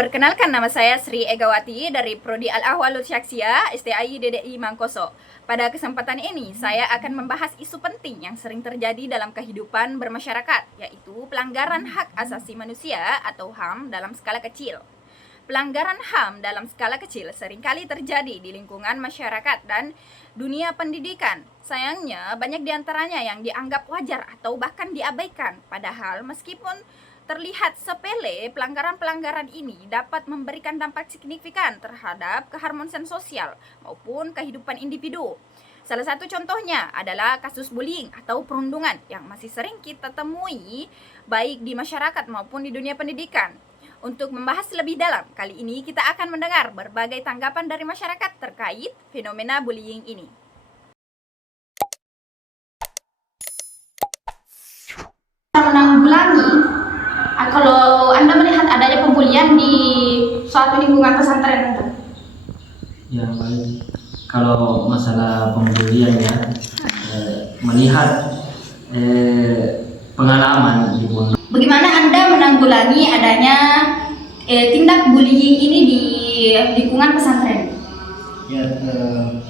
Perkenalkan, nama saya Sri Egawati dari Prodi Al-Ahwalul Syakhsiyah STAI DDI Mangkoso. Pada kesempatan ini, saya akan membahas isu penting yang sering terjadi dalam kehidupan bermasyarakat, yaitu pelanggaran hak asasi manusia atau HAM dalam skala kecil. Pelanggaran HAM dalam skala kecil seringkali terjadi di lingkungan masyarakat dan dunia pendidikan. Sayangnya, banyak di antaranya yang dianggap wajar atau bahkan diabaikan. Padahal, meskipun terlihat sepele, pelanggaran-pelanggaran ini dapat memberikan dampak signifikan terhadap keharmonisan sosial maupun kehidupan individu. Salah satu contohnya adalah kasus bullying atau perundungan yang masih sering kita temui baik di masyarakat maupun di dunia pendidikan. Untuk membahas lebih dalam, kali ini kita akan mendengar berbagai tanggapan dari masyarakat terkait fenomena bullying ini. Menanggulangi, kalau Anda melihat adanya pembulian di suatu lingkungan pesantren itu? Ya, baik. Kalau masalah pembulian ya, melihat pengalaman di Bonang. Bagaimana Anda menanggulangi adanya tindak bullying ini di lingkungan pesantren? Ya,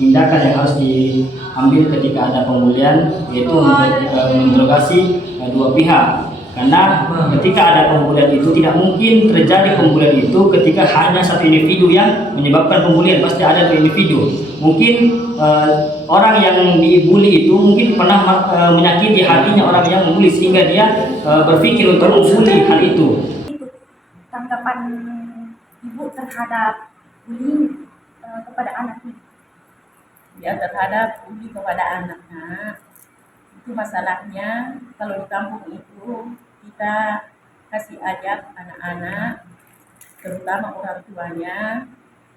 tindakan yang harus diambil ketika ada pembulian yaitu untuk menginterogasi dua pihak. Karena ketika ada pembulian itu tidak mungkin terjadi pembulian itu ketika hanya satu individu yang menyebabkan pembulian, pasti ada dua individu. Mungkin orang yang dibully itu mungkin pernah menyakiti hatinya orang yang membuli sehingga dia berpikir untuk membuli hal itu. Tanggapan ibu terhadap bullying kepada anaknya? Ya, terhadap bully kepada anaknya itu masalahnya kalau di kampung itu kita kasih ajak anak-anak, terutama orang tuanya,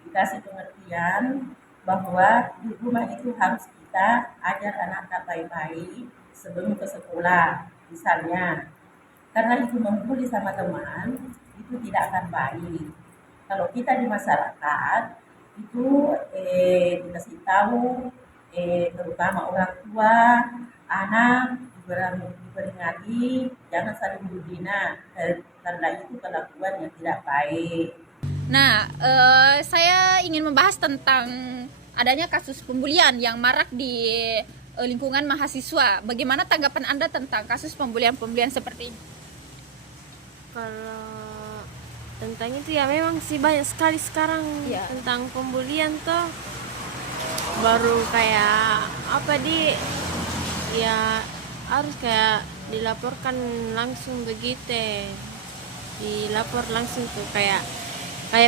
dikasih pengertian bahwa di rumah itu harus kita ajar anak-anak baik-baik sebelum ke sekolah misalnya, karena itu membuli sama teman itu tidak akan baik. Kalau kita di masyarakat itu dikasih tahu, terutama orang tua, anak diperingati jangan saling menghina karena itu kelakuan yang tidak baik. Nah, saya ingin membahas tentang adanya kasus pembulian yang marak di lingkungan mahasiswa. Bagaimana tanggapan Anda tentang kasus pembulian-pembulian seperti ini? Kalau tentang itu ya memang sih banyak sekali sekarang Ya. tentang pembulian tuh, baru kayak ya harus kayak dilaporkan langsung begitu, dilapor langsung tuh kayak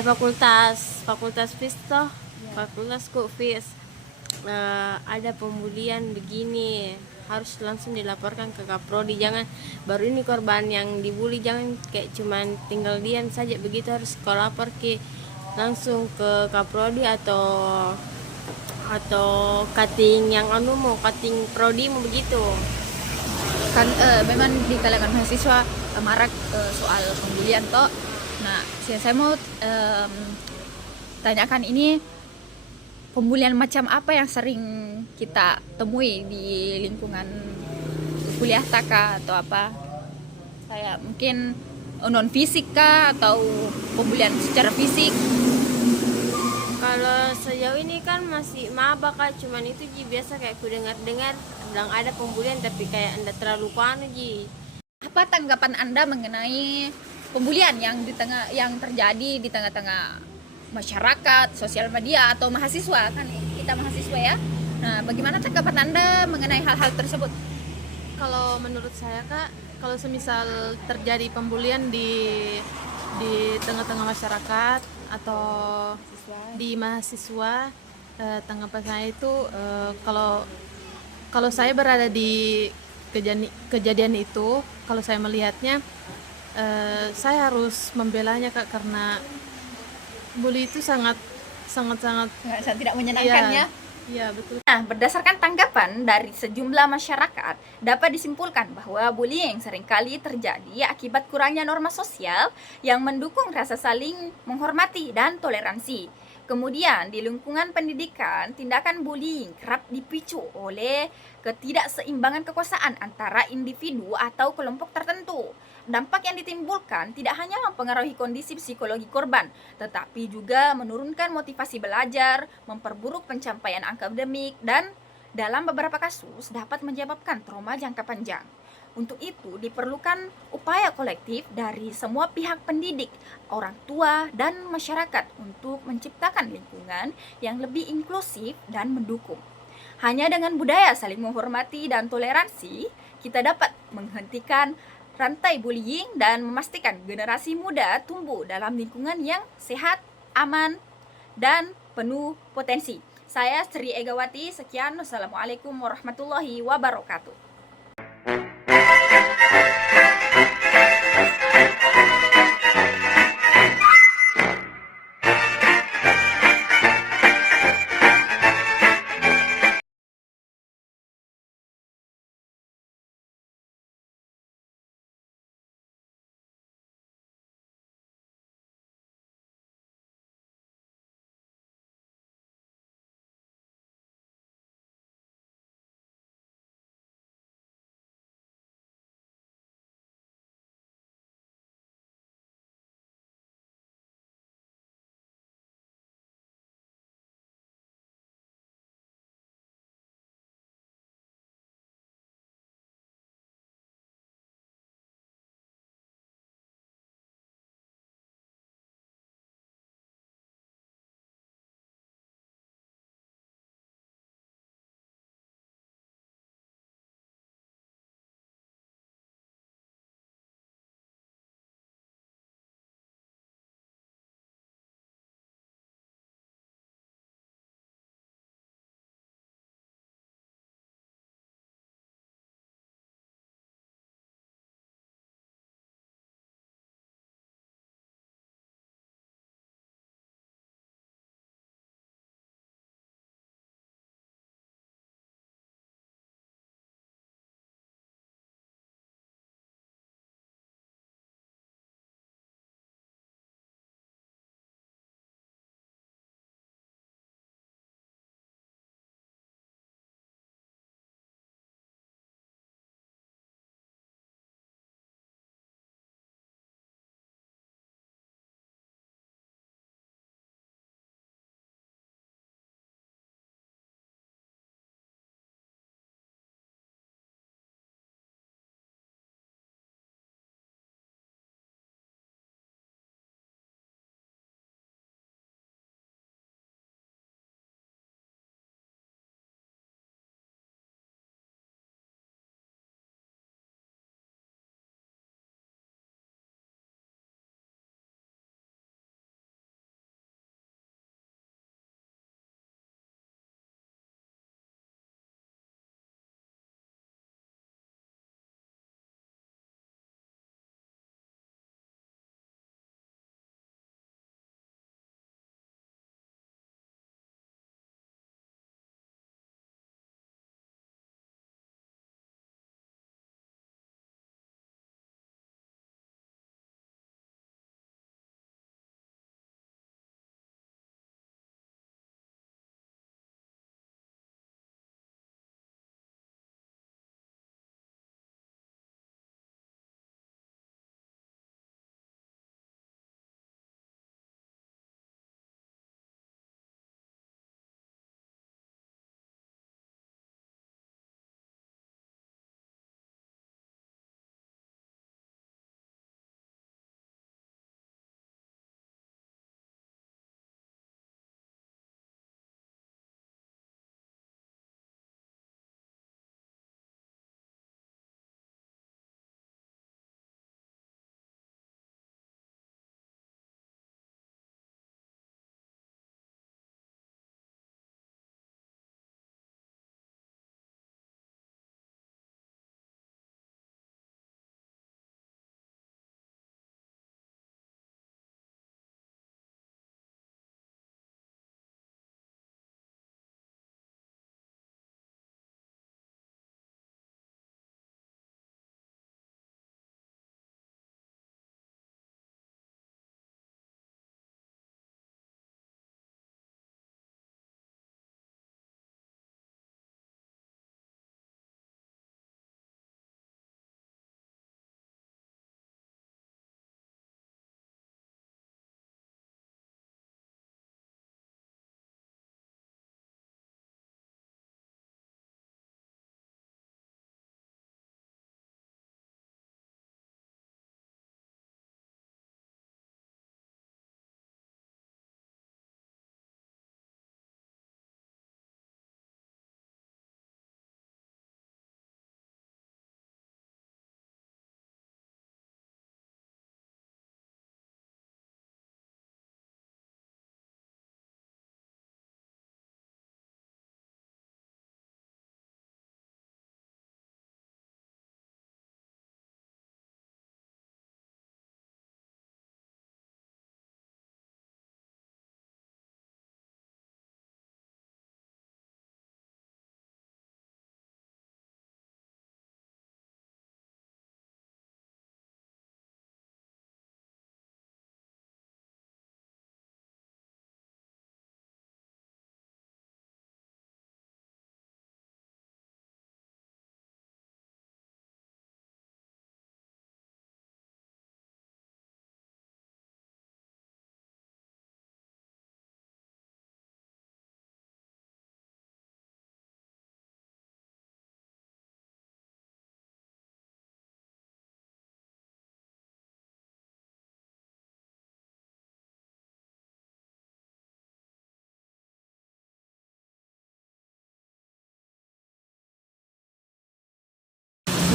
fakultas FIS toh, fakultas FIS ada pembulian begini, harus langsung dilaporkan ke Kaprodi. Jangan baru ini korban yang dibully, jangan kayak cuman tinggal diam saja begitu, harus kau lapor langsung ke Kaprodi atau cutting yang mau cutting prodi mau begitu. Kan memang di kalangan mahasiswa marak soal pembulian toh. Nah, saya mau tanyakan ini, pembulian macam apa yang sering kita temui di lingkungan kuliah taka atau apa? Saya mungkin non fisik kah atau pembulian secara fisik? Kalau sejauh ini kan masih maba Kak, cuman itu biasa kayak ku dengar sedang ada pembulian tapi kayak anda terlalu panu Apa tanggapan Anda mengenai pembulian yang terjadi di tengah-tengah masyarakat, sosial media atau mahasiswa? Kan kita mahasiswa ya. Nah, bagaimana tanggapan Anda mengenai hal-hal tersebut? Kalau menurut saya Kak, kalau semisal terjadi pembulian di tengah-tengah masyarakat atau di mahasiswa, tanggapan saya itu kalau saya berada di kejadian itu, kalau saya melihatnya, saya harus membelanya Kak, karena bully itu sangat Tidak menyenangkan ya. Iya, betul. Nah, berdasarkan tanggapan dari sejumlah masyarakat, dapat disimpulkan bahwa bullying seringkali terjadi akibat kurangnya norma sosial yang mendukung rasa saling menghormati dan toleransi. Kemudian, di lingkungan pendidikan, tindakan bullying kerap dipicu oleh ketidakseimbangan kekuasaan antara individu atau kelompok tertentu. dampak yang ditimbulkan tidak hanya mempengaruhi kondisi psikologi korban, tetapi juga menurunkan motivasi belajar, memperburuk pencapaian akademik, dan dalam beberapa kasus dapat menyebabkan trauma jangka panjang. Untuk itu diperlukan upaya kolektif dari semua pihak pendidik, orang tua, dan masyarakat untuk menciptakan lingkungan yang lebih inklusif dan mendukung. Hanya dengan budaya saling menghormati dan toleransi, kita dapat menghentikan rantai bullying dan memastikan generasi muda tumbuh dalam lingkungan yang sehat, aman, dan penuh potensi. Saya Sri Egawati, sekian. Wassalamualaikum warahmatullahi wabarakatuh.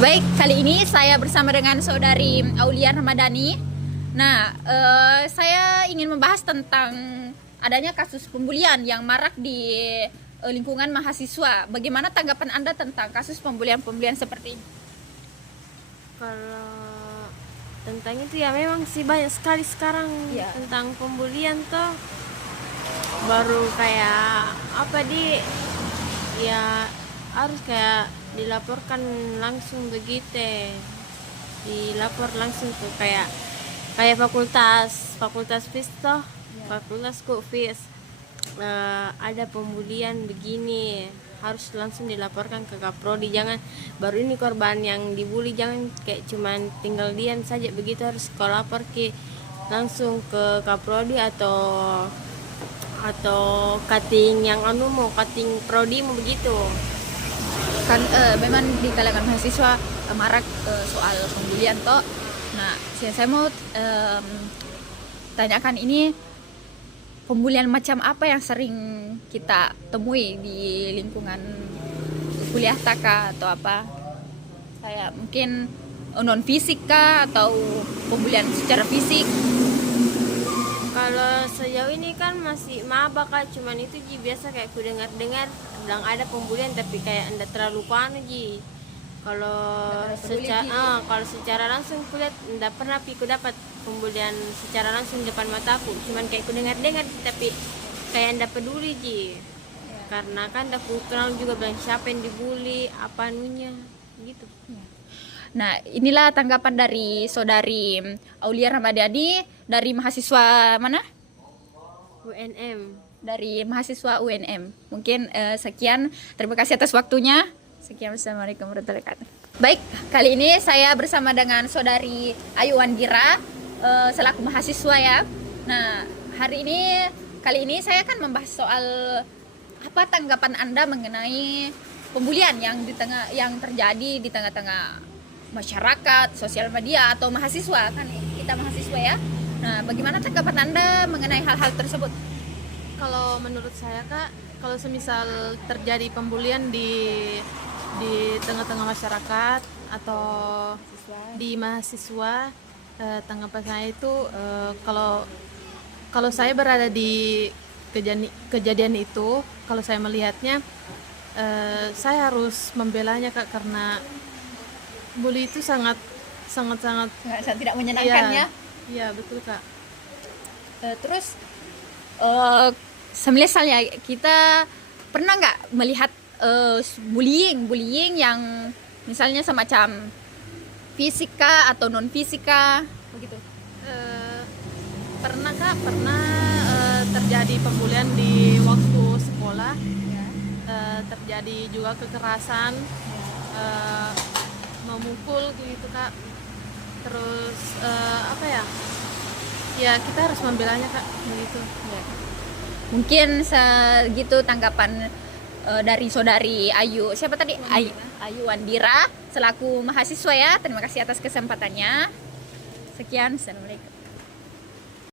Baik, kali ini saya bersama dengan saudari Aulia Ramadhani. Nah, saya ingin membahas tentang adanya kasus pembulian yang marak di lingkungan mahasiswa. Bagaimana tanggapan Anda tentang kasus pembulian-pembulian seperti ini? Kalau tentang itu ya memang sih banyak sekali sekarang Ya. tentang pembulian tuh. Baru kayak apa ya harus kayak dilaporkan langsung begitu, dilapor langsung ke kayak fakultas FIS toh, fakultas kok FIS ada pembulian begini, harus langsung dilaporkan ke kaprodi. Jangan baru ini korban yang dibully, jangan kayak cuman tinggal diam saja begitu, harus kau lapor langsung ke kaprodi atau cutting yang mau cutting prodi mau begitu. Kan memang di kalangan mahasiswa marak soal pembulian toh. Nah, saya mau tanyakan ini, pembulian macam apa yang sering kita temui di lingkungan kuliah taka atau apa? Kayak mungkin non fisik kah atau pembulian secara fisik? Kalau sejauh ini kan masih maba Kak, cuman itu biasa kayak ku dengar bilang ada pembulian tapi kayak anda terlalu panu Kalau secara langsung kulihat ndak pernah ku dapat pembulian secara langsung depan mataku, cuman kayak ku dengar tapi kayak anda peduli karena kan anda ku kenal juga bilang siapa yang dibully apa anunya gitu. Nah, inilah tanggapan dari saudari Aulia Ramadhani dari mahasiswa mana? UNM. Dari mahasiswa UNM. Mungkin sekian. Terima kasih atas waktunya. Sekian, Assalamualaikum warahmatullahi wabarakatuh. Baik, kali ini saya bersama dengan saudari Ayu Wandira selaku mahasiswa ya. Nah, kali ini saya akan membahas soal apa tanggapan Anda mengenai pembulian yang terjadi di tengah-tengah masyarakat, sosial media atau mahasiswa, kan kita mahasiswa ya. Nah, bagaimana tanggapan Anda mengenai hal-hal tersebut? Kalau menurut saya Kak, kalau semisal terjadi pembulian di tengah-tengah masyarakat atau di mahasiswa, tanggapan saya itu kalau saya berada di kejadian itu, kalau saya melihatnya, saya harus membelanya Kak, karena bully itu sangat Tidak menyenangkan ya. Iya, betul Kak. Terus semisalnya kita pernah nggak melihat bullying yang misalnya semacam fisika atau non fisika begitu? Pernah Kak, terjadi pembulian di waktu sekolah. Terjadi juga kekerasan, memukul gitu Kak. Terus ya kita harus membelanya Kak, begitu ya. Mungkin segitu tanggapan dari saudari Ayu. Siapa tadi? Ayu Wandira selaku mahasiswa ya. Terima kasih atas kesempatannya. Sekian, assalamualaikum.